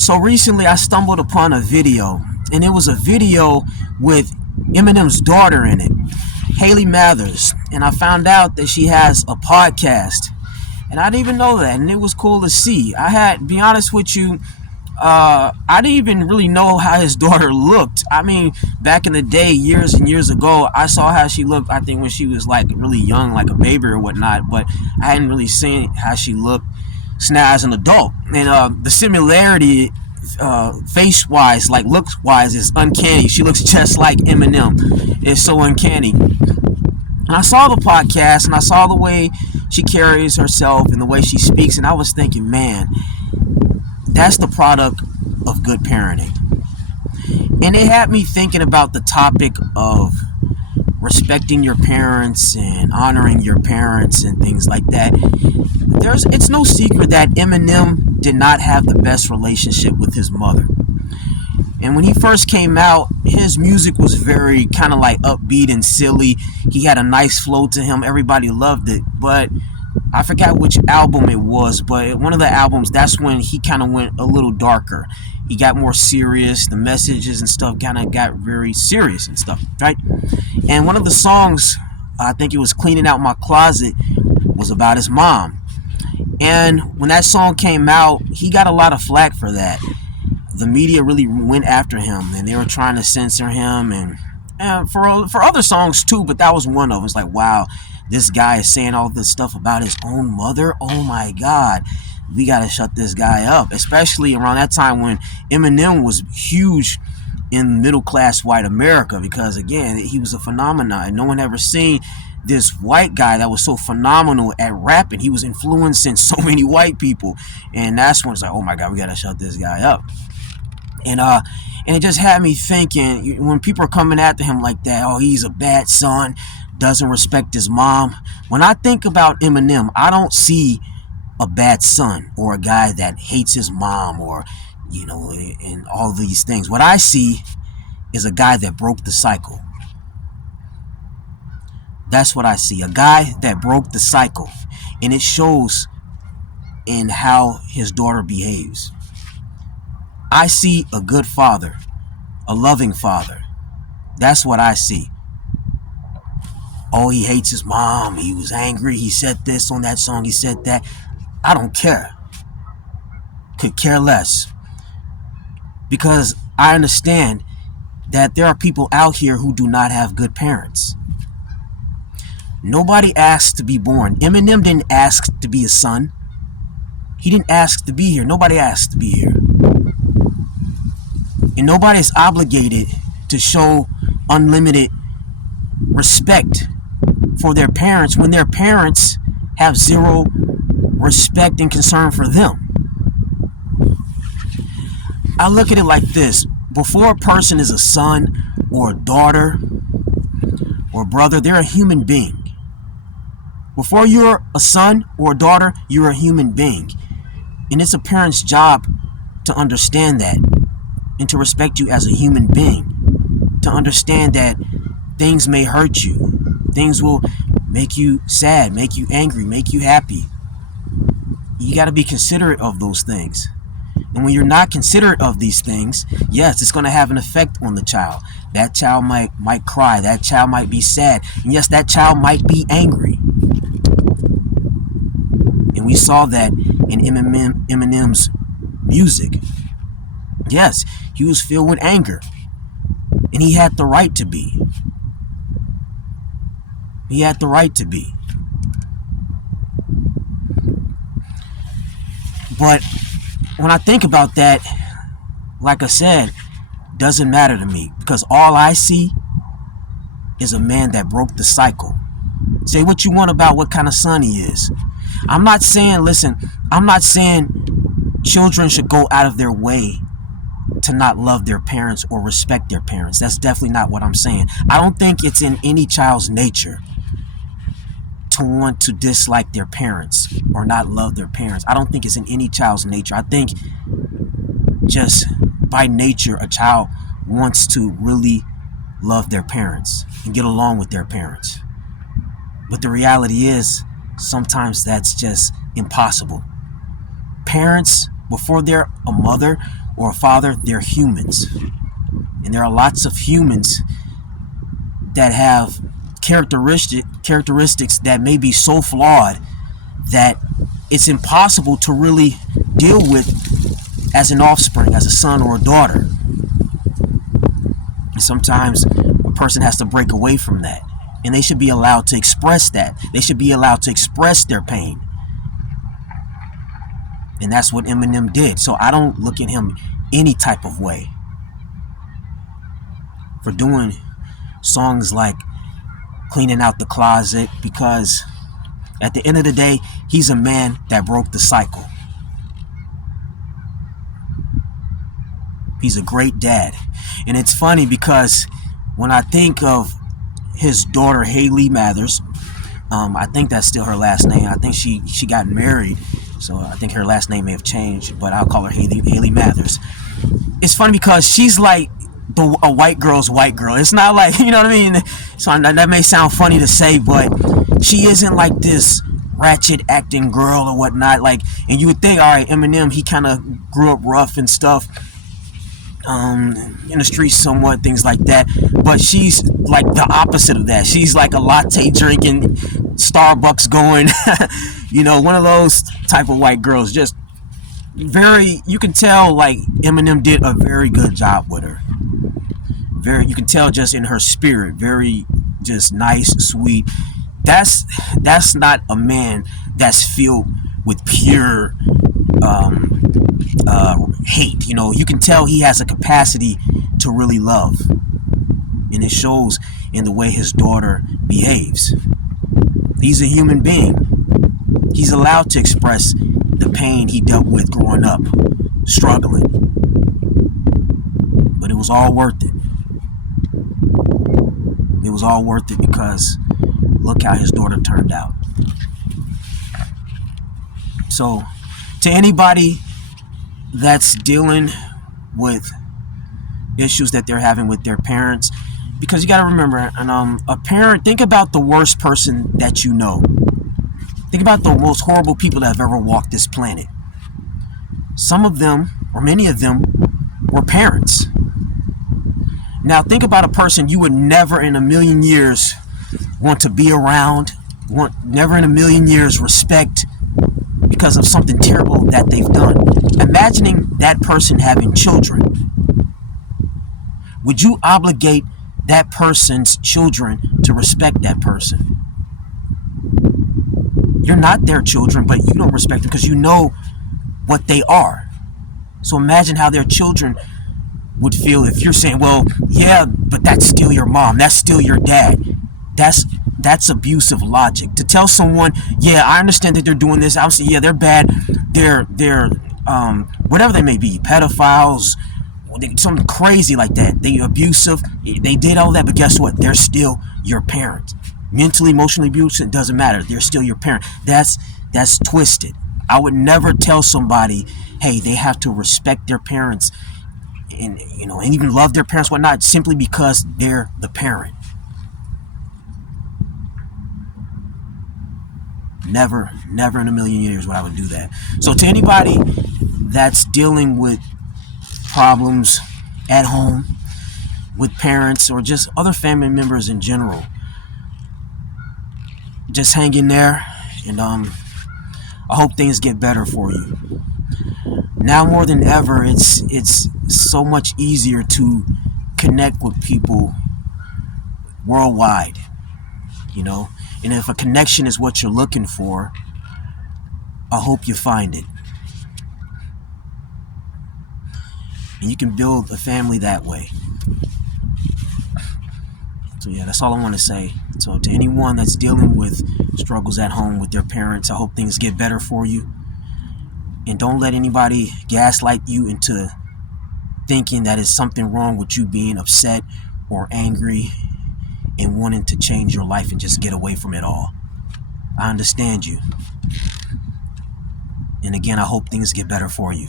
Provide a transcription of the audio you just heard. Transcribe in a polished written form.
So recently I stumbled upon a video, and it was a video with Eminem's daughter in it, Hailie Mathers, and I found out that she has a podcast, and I didn't even know that, and it was cool to see. Be honest with you, I didn't even really know how his daughter looked. I mean, back in the day, years and years ago, I saw how she looked, I think when she was like really young, like a baby or whatnot, but I hadn't really seen how she looked now as an adult. And the similarity face-wise, like looks-wise, is uncanny. She looks just like Eminem. It's so uncanny. And I saw the podcast, and I saw the way she carries herself and the way she speaks, and I was thinking, man, that's the product of good parenting. And it had me thinking about the topic of respecting your parents and honoring your parents and things like that. It's no secret that Eminem did not have the best relationship with his mother. And when he first came out, his music was very kind of like upbeat and silly. He had a nice flow to him. Everybody loved it. But I forgot which album it was, but one of the albums, that's when he kind of went a little darker. He got more serious. The messages and stuff kind of got very serious and stuff, right? And one of the songs, I think it was Cleaning Out My Closet, was about his mom. And when that song came out, he got a lot of flack for that. The media really went after him, and they were trying to censor him, and for other songs too, but that was one of them. It's like, wow, this guy is saying all this stuff about his own mother. Oh my God, we gotta shut this guy up. Especially around that time when Eminem was huge in middle class white America, because again, he was a phenomenon, and no one ever seen this white guy that was so phenomenal at rapping. He was influencing so many white people, and that's when it's like, oh my God, we gotta shut this guy up. And it just had me thinking, when people are coming after him like that, oh, he's a bad son, doesn't respect his mom. When I think about Eminem, I don't see a bad son or a guy that hates his mom, or and all these things. What I see is a guy that broke the cycle. That's what I see, a guy that broke the cycle, and it shows in how his daughter behaves. I see a good father, a loving father. That's what I see. Oh, he hates his mom. He was angry. He said this on that song. He said that. I don't care. Could care less. Because I understand that there are people out here who do not have good parents. Nobody asked to be born. Eminem didn't ask to be a son. He didn't ask to be here. Nobody asked to be here. And nobody is obligated to show unlimited respect for their parents when their parents have zero respect and concern for them. I look at it like this. Before a person is a son or a daughter or brother, they're a human being. Before you're a son or a daughter, you're a human being. And it's a parent's job to understand that and to respect you as a human being. To understand that things may hurt you. Things will make you sad, make you angry, make you happy. You got to be considerate of those things. And when you're not considerate of these things, yes, it's going to have an effect on the child. That child might cry. That child might be sad. And yes, that child might be angry. And we saw that in Eminem's music. Yes, he was filled with anger. And he had the right to be. He had the right to be. But when I think about that, like I said, doesn't matter to me, because all I see is a man that broke the cycle. Say what you want about what kind of son he is. I'm not saying children should go out of their way to not love their parents or respect their parents. That's definitely not what I'm saying. I don't think it's in any child's nature to want to dislike their parents or not love their parents. I don't think it's in any child's nature. I think just by nature, a child wants to really love their parents and get along with their parents. But the reality is, sometimes that's just impossible. Parents Before they're a mother or a father, they're humans. And there are lots of humans that have characteristics that may be so flawed that it's impossible to really deal with as an offspring, as a son or a daughter. And sometimes a person has to break away from that. And they should be allowed to express that. They should be allowed to express their pain. And that's what Eminem did. So I don't look at him any type of way for doing songs like Cleaning Out the Closet, because at the end of the day, he's a man that broke the cycle. He's a great dad. And it's funny because when I think of his daughter, Hailie Mathers, I think that's still her last name. I think she got married, so I think her last name may have changed, but I'll call her Hailie Mathers. It's funny because she's like a white girl's white girl. It's not like, you know what I mean? So that may sound funny to say, but she isn't like this ratchet acting girl or whatnot. Like, and you would think, all right, Eminem, he kind of grew up rough and stuff, in the streets somewhat, things like that, but she's like the opposite of that. She's like a latte drinking, Starbucks going, one of those type of white girls. Just very, you can tell like Eminem did a very good job with her. You can tell just in her spirit, very just nice, sweet. That's not a man that's filled with pure hate. You can tell he has a capacity to really love, and it shows in the way his daughter behaves. He's a human being. He's allowed to express the pain he dealt with growing up, struggling, but it was all worth it. It was all worth it because look how his daughter turned out. So, to anybody that's dealing with issues that they're having with their parents, because you got to remember, a parent, think about the worst person that you know. Think about the most horrible people that have ever walked this planet. Some of them, or many of them, were parents. Now think about a person you would never in a million years want to be around, never in a million years respect, because of something terrible that they've done. Imagining that person having children. Would you obligate that person's children to respect that person? You're not their children, but you don't respect them because you know what they are. So imagine how their children would feel if you're saying, well, yeah, but that's still your mom, that's still your dad. That's abusive logic. To tell someone, yeah, I understand that they're doing this, obviously, yeah, they're bad, they're whatever they may be, pedophiles, something crazy like that, they abusive, they did all that, but guess what? They're still your parent. Mentally, emotionally abusive, it doesn't matter. They're still your parent. That's twisted. I would never tell somebody, hey, they have to respect their parents and even love their parents, whatnot, simply because they're the parent. Never in a million years would I would do that. So to anybody that's dealing with problems at home with parents or just other family members in general, just hang in there, and I hope things get better for you. Now more than ever, it's so much easier to connect with people worldwide, and if a connection is what you're looking for, I hope you find it. And you can build a family that way. So yeah, that's all I want to say. So to anyone that's dealing with struggles at home with their parents, I hope things get better for you. And don't let anybody gaslight you into thinking that it's something wrong with you being upset or angry and wanting to change your life and just get away from it all. I understand you. And again, I hope things get better for you.